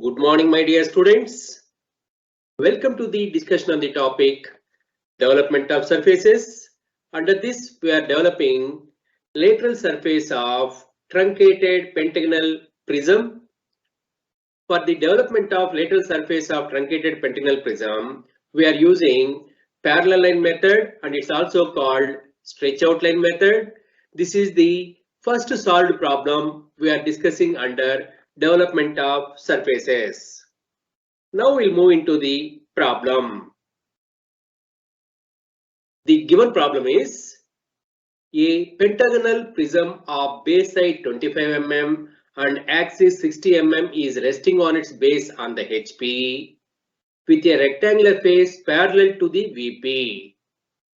Good morning, my dear students. Welcome to the discussion on the topic development of surfaces. Under this, we are developing lateral surface of truncated pentagonal prism. For the development of lateral surface of truncated pentagonal prism, we are using parallel line method and it's also called stretch out line method. This is the first solved problem we are discussing under development of surfaces. Now we'll move into the problem. The given problem is a pentagonal prism of base side 25 mm and axis 60 mm is resting on its base on the HP with a rectangular face parallel to the VP.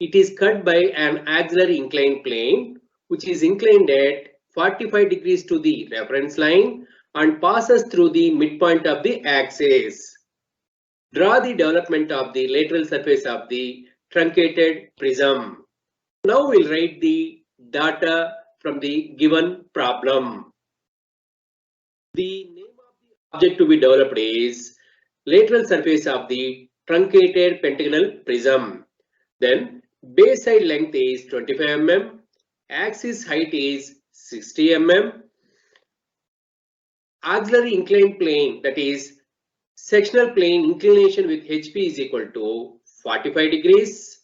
It is cut by an auxiliary inclined plane which is inclined at 45 degrees to the reference line and passes through the midpoint of the axis. Draw the development of the lateral surface of the truncated prism. Now we'll write the data from the given problem. The name of the object to be developed is lateral surface of the truncated pentagonal prism. Then base side length is 25 mm, axis height is 60 mm, auxiliary inclined plane, that is sectional plane inclination with HP is equal to 45 degrees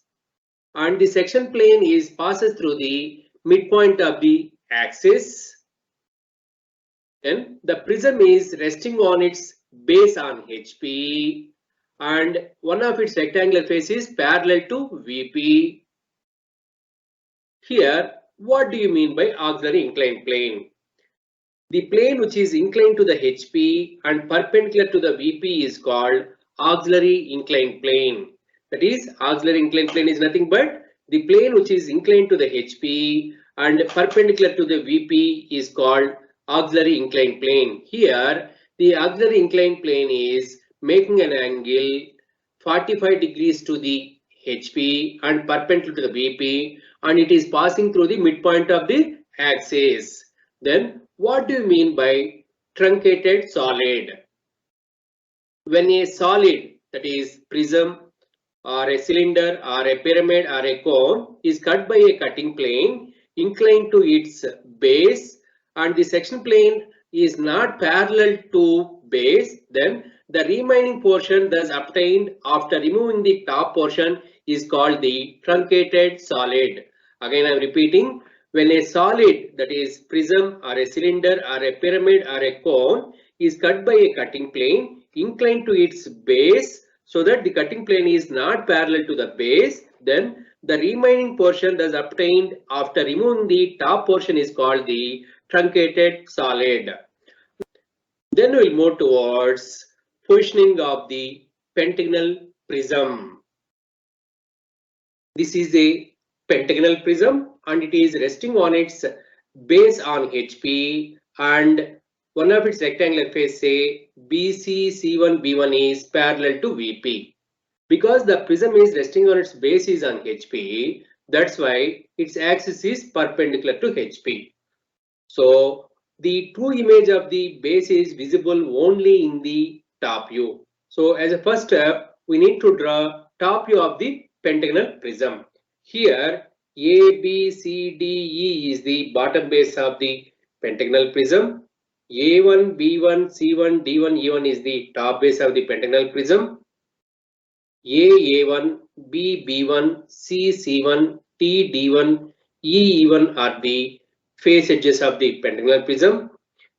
and the section plane is passes through the midpoint of the axis. Then the prism is resting on its base on HP and one of its rectangular faces parallel to VP. Here, what do you mean by auxiliary inclined plane? The plane which is inclined to the HP and perpendicular to the VP is called auxiliary inclined plane. That is, auxiliary inclined plane is nothing but the plane which is inclined to the HP and perpendicular to the VP is called auxiliary inclined plane. Here, the auxiliary inclined plane is making an angle 45 degrees to the HP and perpendicular to the VP and it is passing through the midpoint of the axis. Then what do you mean by truncated solid? When a solid, that is prism or a cylinder or a pyramid or a cone is cut by a cutting plane inclined to its base and the section plane is not parallel to base, then the remaining portion thus obtained after removing the top portion is called the truncated solid. Again I am repeating, when a solid, that is prism or a cylinder or a pyramid or a cone is cut by a cutting plane inclined to its base so that the cutting plane is not parallel to the base, then the remaining portion thus obtained after removing the top portion is called the truncated solid. Then we will move towards positioning of the pentagonal prism. This is a pentagonal prism and it is resting on its base on HP and one of its rectangular face say BC C1 B1 is parallel to VP. Because the prism is resting on its base is on HP, that's why its axis is perpendicular to HP. So the true image of the base is visible only in the top view. So as a first step, we need to draw top view of the pentagonal prism. Here A, B, C, D, E is the bottom base of the pentagonal prism. A1, B1, C1, D1, E1 is the top base of the pentagonal prism. A1, B, B1, C, C1, T, D1, E, E1 are the face edges of the pentagonal prism.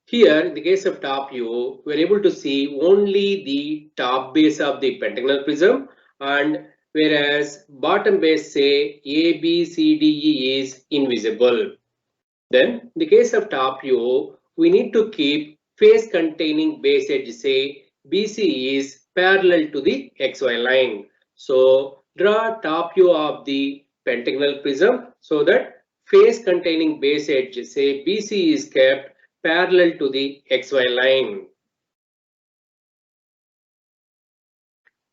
Here, in the case of top view, we are able to see only the top base of the pentagonal prism, and whereas bottom base say A, B, C, D, E is invisible. Then, in the case of top view, we need to keep face containing base edge say BC is parallel to the XY line. So, draw top view of the pentagonal prism so that face containing base edge say BC is kept parallel to the XY line.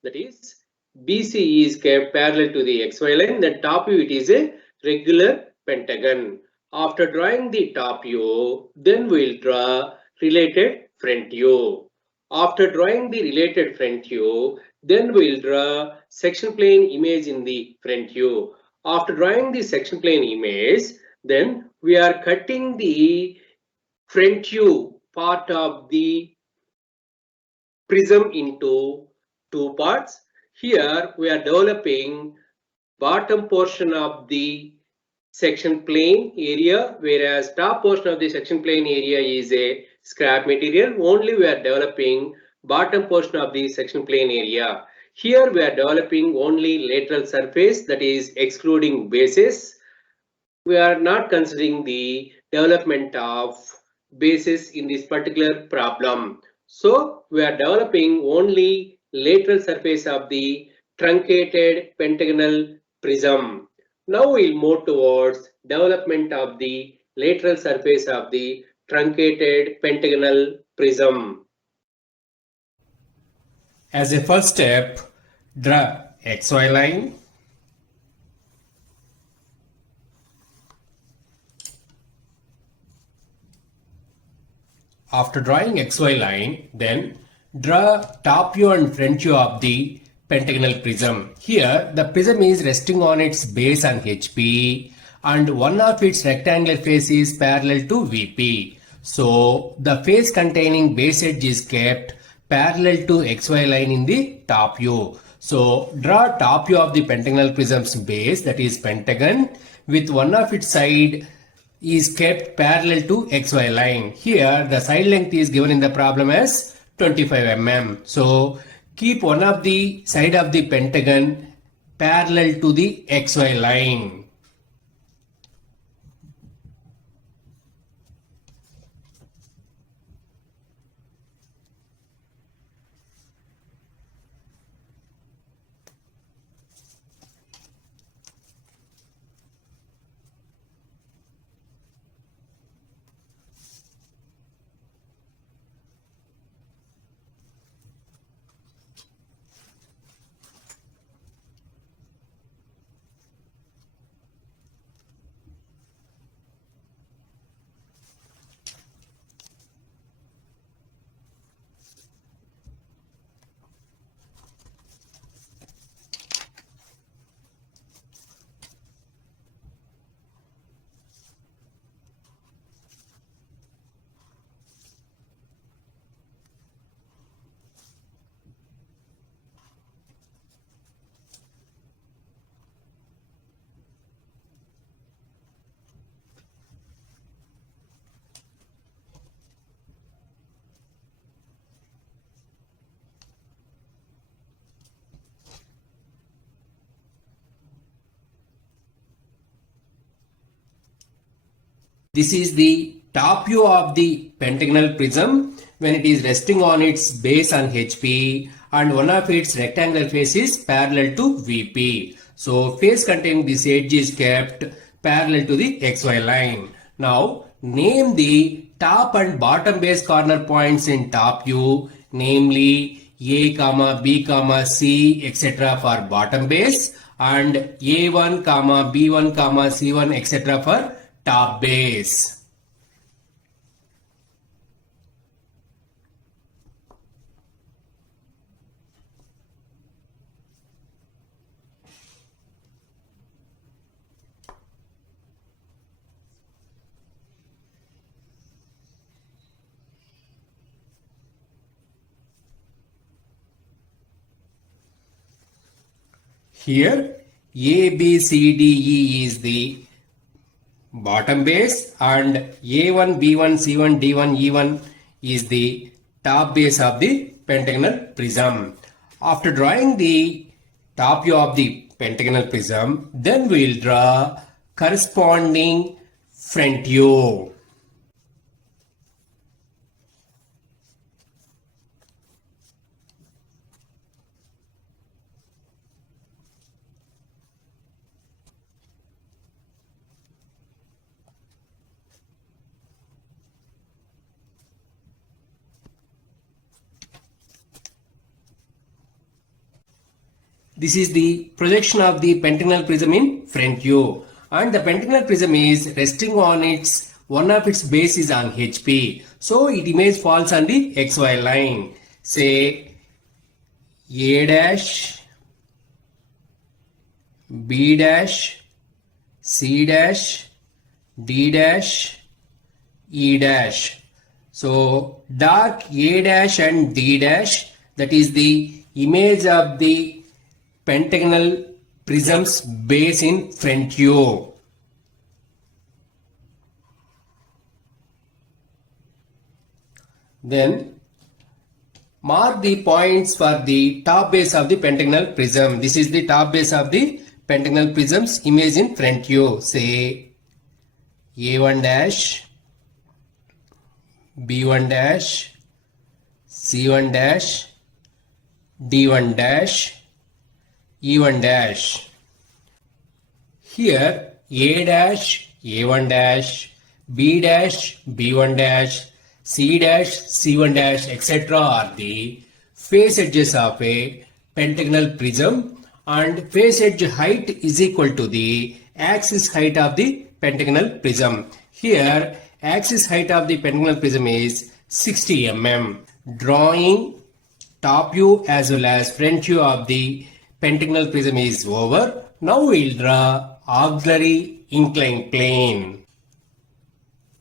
That is, BC is kept parallel to the XY line, then top view it is a regular pentagon. After drawing the top view, then we will draw related front view. After drawing the related front view, then we'll draw section plane image in the front view. After drawing the section plane image, then we are cutting the front view part of the prism into two parts. Here we are developing bottom portion of the section plane area, whereas top portion of the section plane area is a scrap material. Only we are developing bottom portion of the section plane area. Here we are developing only lateral surface, that is excluding bases. We are not considering the development of bases in this particular problem. So we are developing only lateral surface of the truncated pentagonal prism. Now we'll move towards development of the lateral surface of the truncated pentagonal prism. As a first step, draw XY line. After drawing XY line, then draw top view and front view of the pentagonal prism. Here, the prism is resting on its base on HP and one of its rectangular face is parallel to VP. So, the face containing base edge is kept parallel to XY line in the top view. So, draw top view of the pentagonal prism's base, that is pentagon, with one of its side is kept parallel to XY line. Here the side length is given in the problem as 25 mm. So keep one of the side of the pentagon parallel to the XY line. This is the top view of the pentagonal prism when it is resting on its base on HP and one of its rectangular face is parallel to VP. So face containing this edge is kept parallel to the XY line. Now name the top and bottom base corner points in top view, namely A, B, C, etc. for bottom base and A1, B1, C1, etc. for top base. Here A, B, C, D, E is the bottom base and A1, B1, C1, D1, E1 is the top base of the pentagonal prism. After drawing the top view of the pentagonal prism, then we will draw corresponding front view. This is the projection of the pentagonal prism in front view, and the pentagonal prism is resting on its one of its base is on HP, so its image falls on the XY line. say A dash, B dash, C dash, D dash, E dash. So dark A dash and D dash, that is the image of the pentagonal prism's base in front view. Then mark the points for the top base of the pentagonal prism. This is the top base of the pentagonal prism's image in front view. Say A1 dash, B1 dash, C1 dash, D1 dash, E1 dash. Here A dash, A1 dash, B dash, B1 dash, C dash, C1 dash, etc. are the face edges of a pentagonal prism, and face edge height is equal to the axis height of the pentagonal prism. Here axis height of the pentagonal prism is 60 mm. Drawing top view as well as front view of the pentagonal prism is over. Now we will draw auxiliary inclined plane.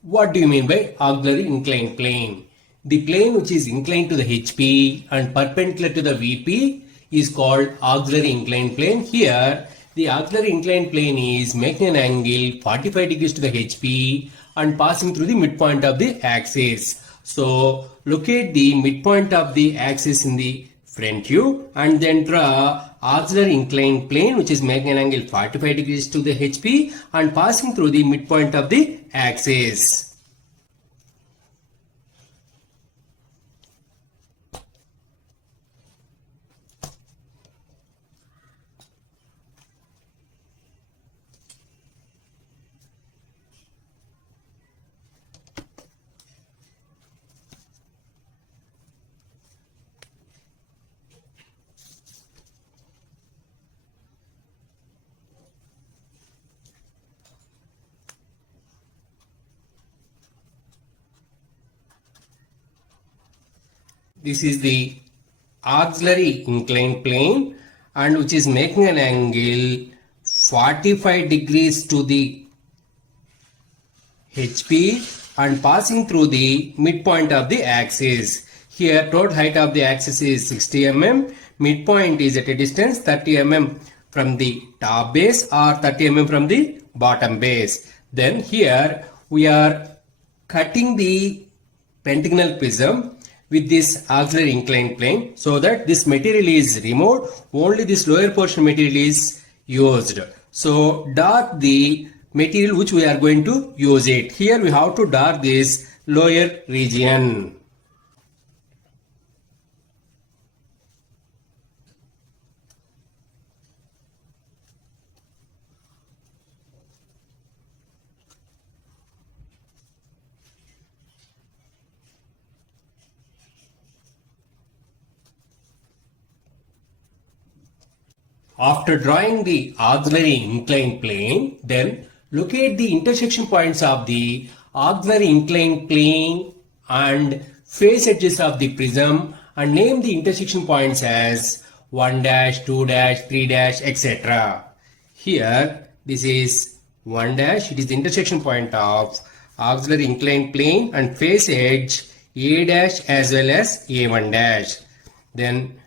What do you mean by auxiliary inclined plane? The plane which is inclined to the HP and perpendicular to the VP is called auxiliary inclined plane. Here the auxiliary inclined plane is making an angle 45 degrees to the HP and passing through the midpoint of the axis. So locate the midpoint of the axis in the front view and then draw auxiliary inclined plane which is making an angle 45 degrees to the HP and passing through the midpoint of the axis. This is the auxiliary inclined plane and which is making an angle 45 degrees to the HP and passing through the midpoint of the axis. Here total height of the axis is 60 mm. Midpoint is at a distance 30 mm from the top base or 30 mm from the bottom base. Then here we are cutting the pentagonal prism with this auxiliary inclined plane so that this material is removed, only this lower portion material is used. So dark the material which we are going to use it. Here we have to dark this lower region. After drawing the auxiliary inclined plane, then locate the intersection points of the auxiliary inclined plane and face edges of the prism and name the intersection points as 1 dash, 2 dash, 3 dash, etc. Here this is 1 dash, it is the intersection point of auxiliary inclined plane and face edge A dash as well as A1 dash. Then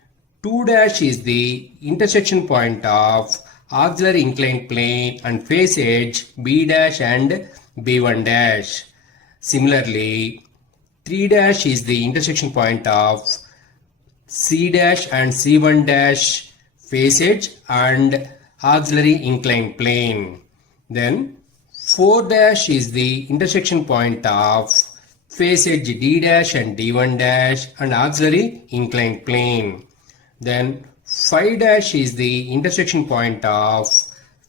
2 dash is the intersection point of auxiliary inclined plane and face edge B dash and B1 dash. Similarly, 3 dash is the intersection point of C dash and C1 dash face edge and auxiliary inclined plane. Then 4 dash is the intersection point of face edge D dash and D1 dash and auxiliary inclined plane. Then 5 dash is the intersection point of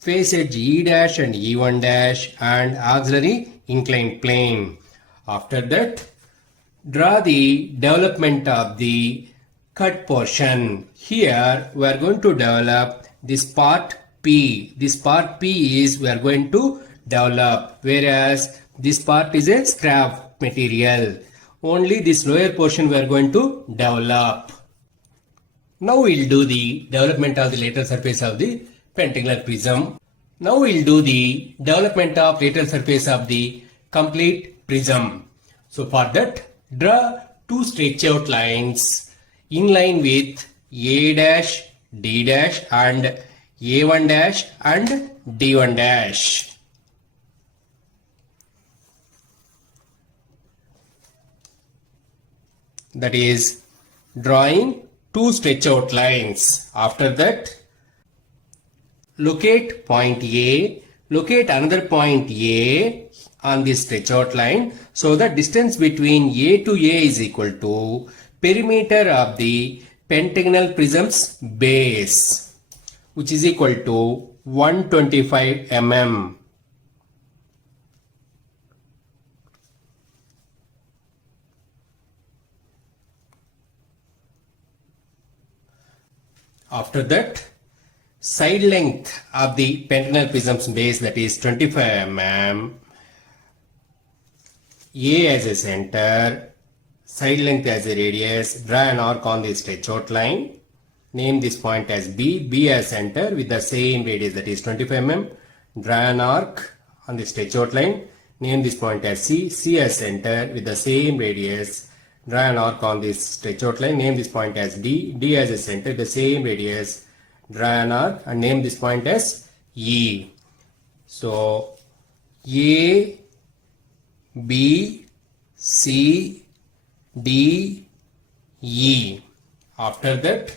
face edge E dash and E1 dash and auxiliary inclined plane. After that, draw the development of the cut portion. Here we are going to develop this part P. This part P is we are going to develop, whereas this part is a scrap material. Only this lower portion we are going to develop. Now we'll do the development of the lateral surface of the pentagonal prism. Now we'll do the development of lateral surface of the complete prism. So for that, draw two stretch out lines in line with A dash, D dash and A1 dash and D1 dash. That is drawing two stretch out lines. After that, locate point A, locate another point A on this stretch out line. So the distance between A to A is equal to perimeter of the pentagonal prism's base, which is equal to 125 mm. After that, side length of the pentagonal prism's base, that is 25 mm, A as a center, side length as a radius, draw an arc on the stretch out line, name this point as B, B as center with the same radius, that is 25 mm, draw an arc on the stretch out line, name this point as C, C as center with the same radius, draw an arc on this stretch out line, name this point as D, D as a center, the same radius, draw an arc and name this point as E. So A, B, C, D, E. After that,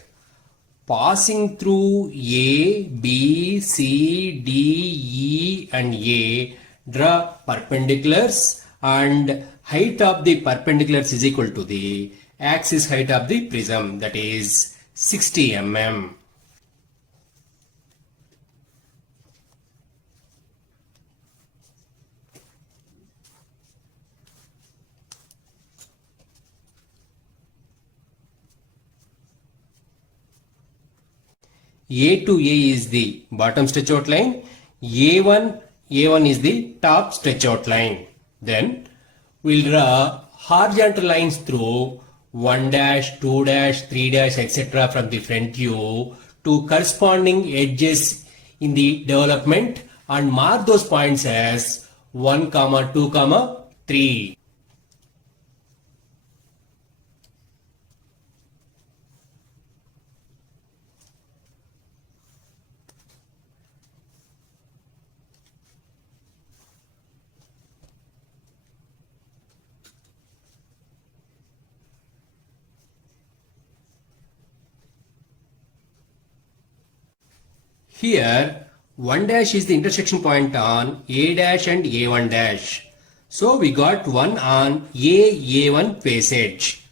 passing through A, B, C, D, E and A, draw perpendiculars, and height of the perpendiculars is equal to the axis height of the prism, that is 60 mm. A to A is the bottom stretch out line, A1 is the top stretch out line. Then we'll draw horizontal lines through 1 dash, 2 dash, 3 dash, etc. from the front view to corresponding edges in the development and mark those points as 1, 2, 3. Here 1 dash is the intersection point on A dash and A1 dash. So we got 1 on A1 face edge.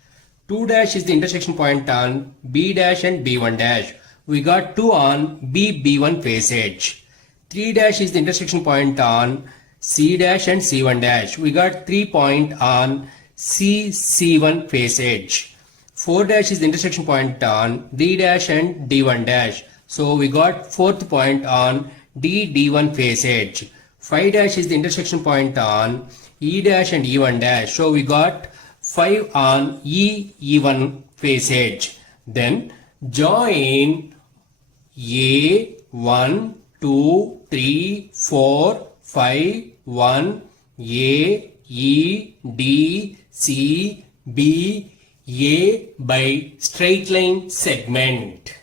2 dash is the intersection point on B dash and B1 dash. We got 2 on B1 face edge. 3 dash is the intersection point on C dash and C1 dash. We got 3 point on C1 face edge. 4 dash is the intersection point on D dash and D1 dash. So we got 4th point on D1 face edge. 5 dash is the intersection point on E dash and E1 dash. So we got 5 on E1 face edge. Then join A 1, 2, 3, 4, 5, 1, A, E, D, C, B, A by straight line segment.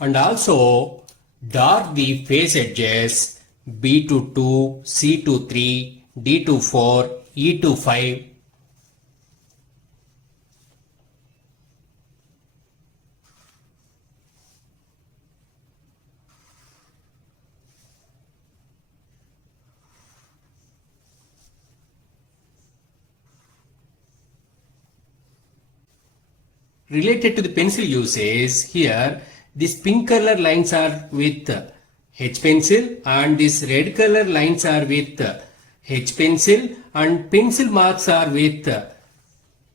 And also dark the face edges B to 2, C to 3, D to 4, E to 5. Related to the pencil uses, here these pink color lines are with H pencil, and these red color lines are with H pencil and pencil marks are with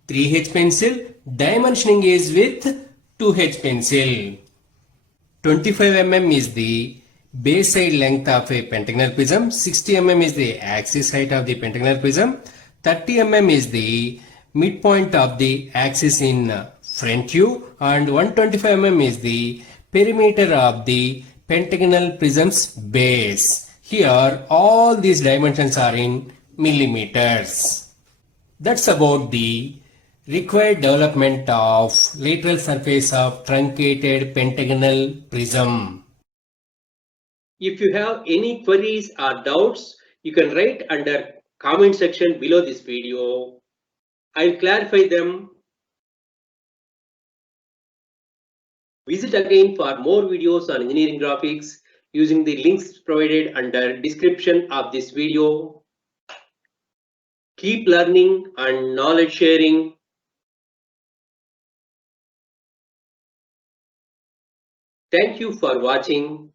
3H pencil. Dimensioning is with 2H pencil. 25 mm is the base side length of a pentagonal prism, 60 mm is the axis height of the pentagonal prism, 30 mm is the midpoint of the axis in front view, and 125 mm is the perimeter of the pentagonal prism's base. Here all these dimensions are in millimeters. That's about the required development of lateral surface of truncated pentagonal prism. If you have any queries or doubts, you can write under comment section below this video. I'll clarify them. Visit again for more videos on engineering graphics using the links provided under description of this video. Keep learning and knowledge sharing. Thank you for watching.